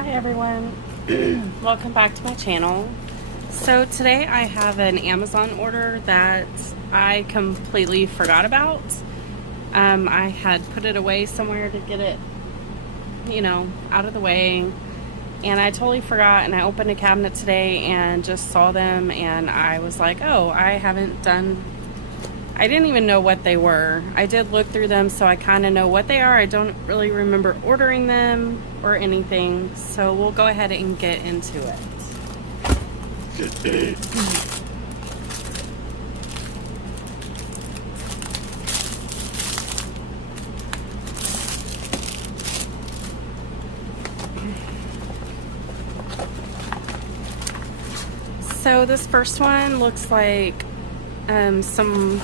Hi everyone, welcome back to my channel. So today I have an Amazon order that I completely forgot about. I had put it away somewhere to get it, out of the way, and I totally forgot, and I opened a cabinet today and just saw them, and I was like, oh, I didn't even know what they were. I did look through them, so I kind of know what they are. I don't really remember ordering them or anything, so we'll go ahead and get into it. So this first one looks like some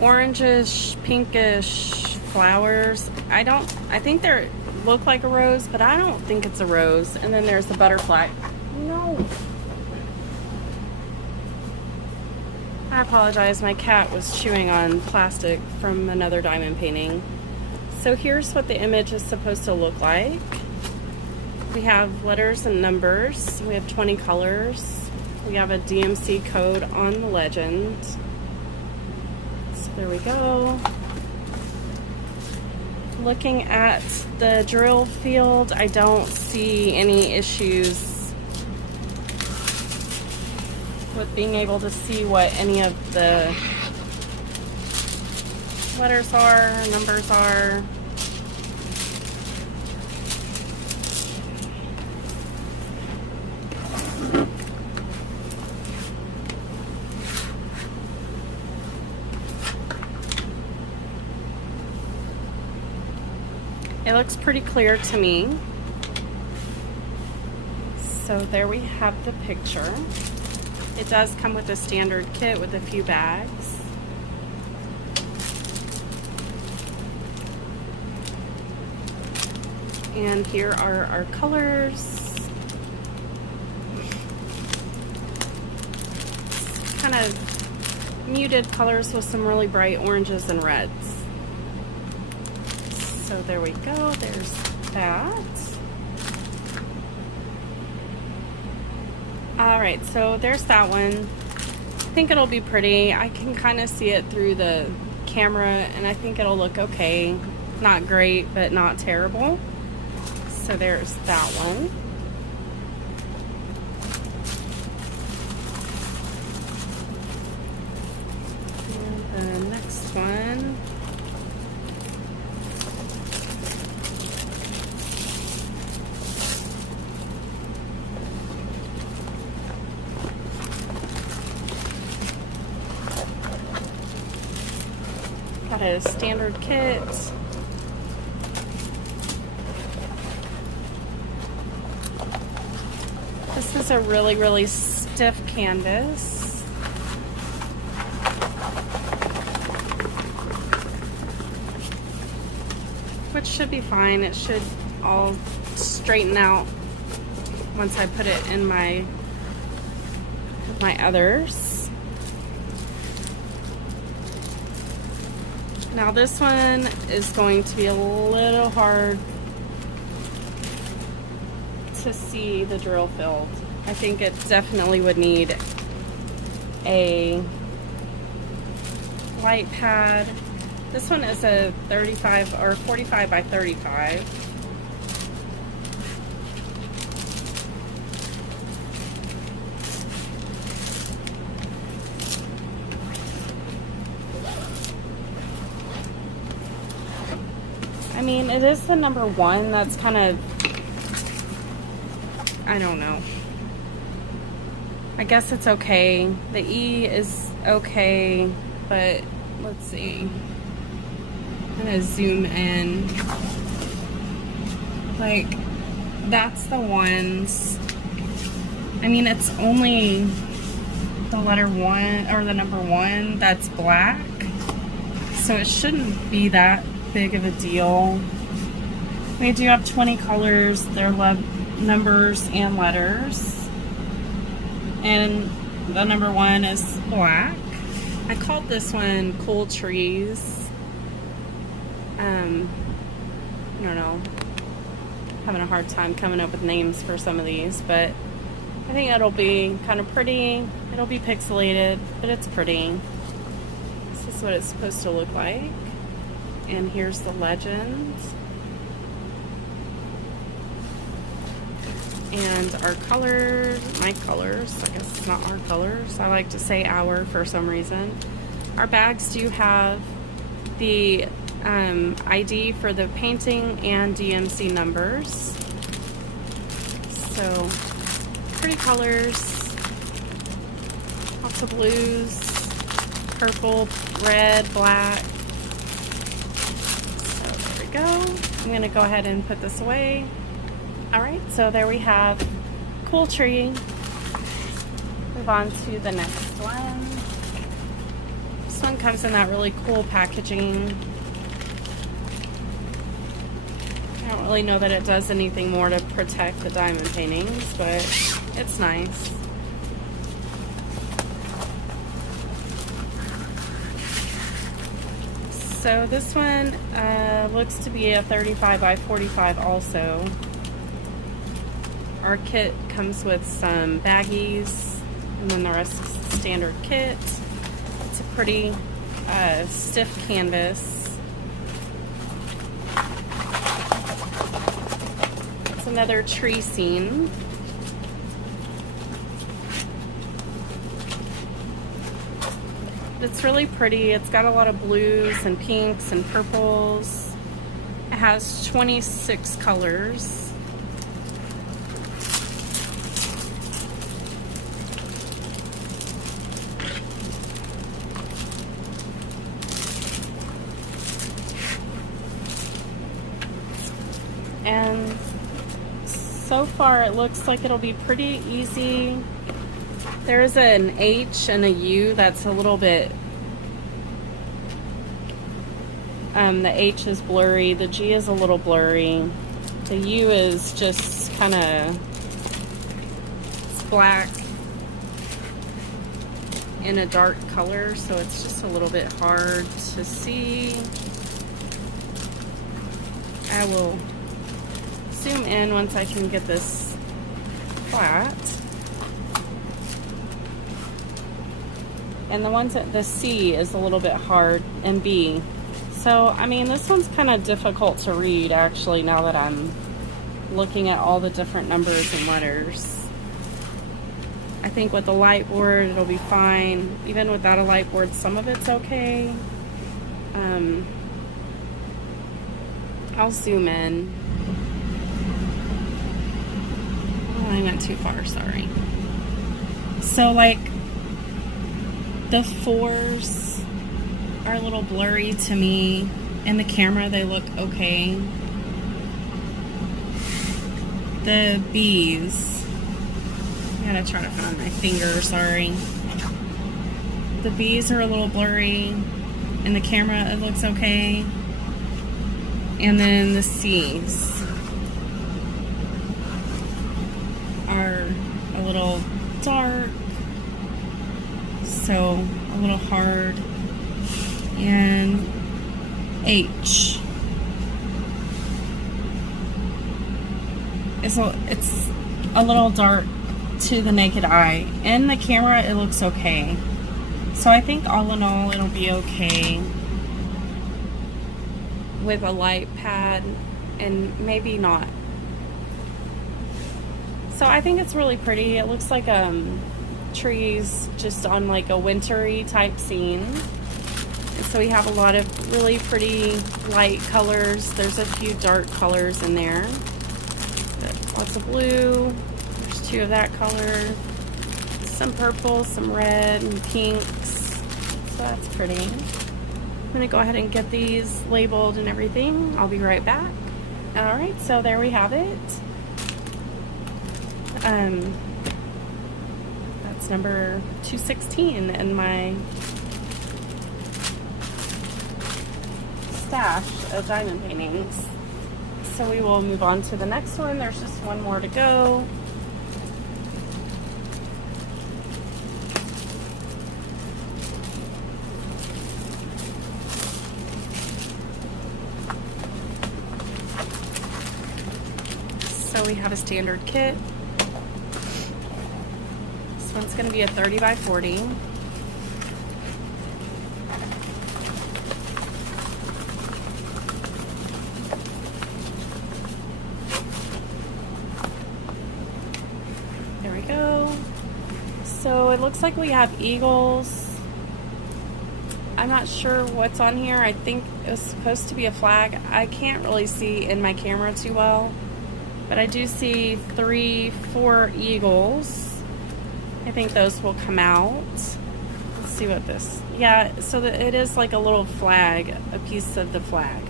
orangish, pinkish flowers. I think they look like a rose, but I don't think it's a rose. And then there's the butterfly. No. I apologize, my cat was chewing on plastic from another diamond painting. So here's what the image is supposed to look like. We have letters and numbers. We have 20 colors. We have a DMC code on the legend. So there we go. Looking at the drill field, I don't see any issues with being able to see what any of the letters are, numbers are. It looks pretty clear to me. So there we have the picture. It does come with a standard kit with a few bags. And here are our colors. Kind of muted colors with some really bright oranges and reds. So there we go, there's that. Alright, so there's that one. I think it'll be pretty. I can kind of see it through the camera, and I think it'll look okay. Not great, but not terrible. So there's that one. And the next one. Got a standard kit. This is a really, really stiff canvas. Which should be fine. It should all straighten out once I put it in my others. Now this one is going to be a little hard to see the drill field. I think it definitely would need a light pad. This one is a 35 or 45 by 35. I mean, it is the number one. That's kind of, I don't know. I guess it's okay. The E is okay, but let's see. I'm gonna zoom in. Like, that's the ones. I mean, it's only the letter one or the number one that's black, so it shouldn't be that big of a deal. We do have 20 colors. They're numbers and letters, and the number one is black. I called this one Cool Trees. I don't know. having a hard time coming up with names for some of these, but I think it'll be kind of pretty. It'll be pixelated, but it's pretty. This is what it's supposed to look like. And here's the legend. And our colors, my colors, I guess it's not our colors. I like to say our for some reason. Our bags do have the ID for the painting and DMC numbers. So, pretty colors. Lots of blues, purple, red, black. So there we go. I'm gonna go ahead and put this away. Alright, so there we have cool tree. Move on to the next one. This one comes in that really cool packaging. I don't really know that it does anything more to protect the diamond paintings, but it's nice. So this one looks to be a 35 by 45 also. Our kit comes with some baggies, and then the rest is the standard kit. It's a pretty stiff canvas. It's another tree scene. It's really pretty. It's got a lot of blues and pinks and purples. It has 26 colors. And so far it looks like it'll be pretty easy. There's an H and a U that's a little bit, the H is blurry, the G is a little blurry, the U is just kind of, it's black in a dark color, so it's just a little bit hard to see. I will zoom in once I can get this flat. And the ones at the C is a little bit hard, and B. So, I mean, this one's kind of difficult to read actually now that I'm looking at all the different numbers and letters. I think with the light board it'll be fine. Even without a light board, some of it's okay. I'll zoom in. Oh, I went too far, sorry. So like the 4s are a little blurry to me. In the camera they look okay. The B's, I gotta try to find my finger, sorry. The B's are a little blurry. In the camera it looks okay. And then the C's are a little dark, so a little hard. And H it's a little dark to the naked eye. In the camera it looks okay. So I think all in all it'll be okay with a light pad, and maybe not. So I think it's really pretty. It looks like trees just on like a wintry type scene. And so we have a lot of really pretty light colors. There's a few dark colors in there. Lots of blue. There's 2 of that color. Some purple, some red, and pinks. So that's pretty. I'm gonna go ahead and get these labeled and everything. I'll be right back. Alright, so there we have it. That's number 216 in my stash of diamond paintings. So we will move on to the next one. There's just one more to go. So we have a standard kit. This one's going to be a 30 by 40. There we go. So it looks like we have eagles. I'm not sure what's on here. I think it was supposed to be a flag. I can't really see in my camera too well, but I do see 3, 4 eagles. I think those will come out. Let's see what this, yeah, so it is like a little flag, a piece of the flag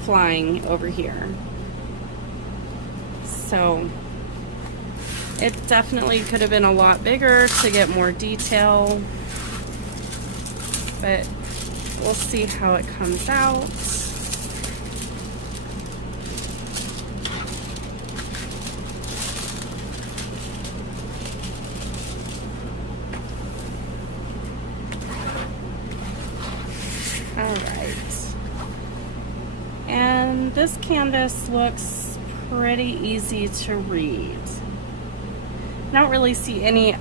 flying over here. So it definitely could have been a lot bigger to get more detail, but we'll see how it comes out. All right. And this canvas looks pretty easy to read. I don't really see any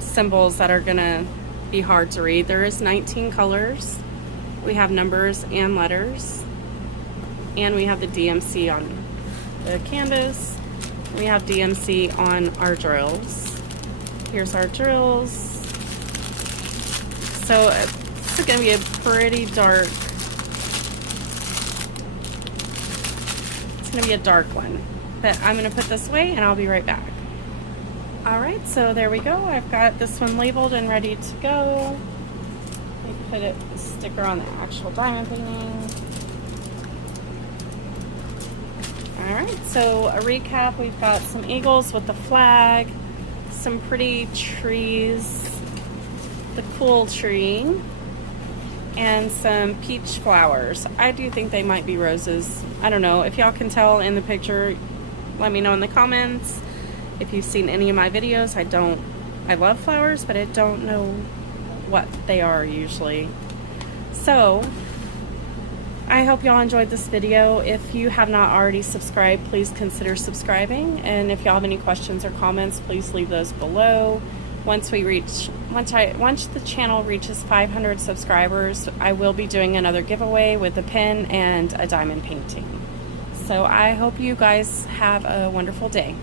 symbols that are gonna be hard to read. There is 19 colors. We have numbers and letters, and we have the DMC on the canvas. We have DMC on our drills. Here's our drills. So it's gonna be a pretty dark, it's gonna be a dark one, but I'm gonna put this away and I'll be right back. Alright, so there we go. I've got this one labeled and ready to go. Let me put a sticker on the actual diamond painting. Alright, so a recap. We've got some eagles with the flag, some pretty trees, the cool tree, and some peach flowers. I do think they might be roses. I don't know. If y'all can tell in the picture, let me know in the comments. If you've seen any of my videos, I love flowers, but I don't know what they are usually. So, I hope y'all enjoyed this video. If you have not already subscribed, please consider subscribing. And if y'all have any questions or comments, please leave those below. Once the channel reaches 500 subscribers, I will be doing another giveaway with a pin and a diamond painting. So I hope you guys have a wonderful day.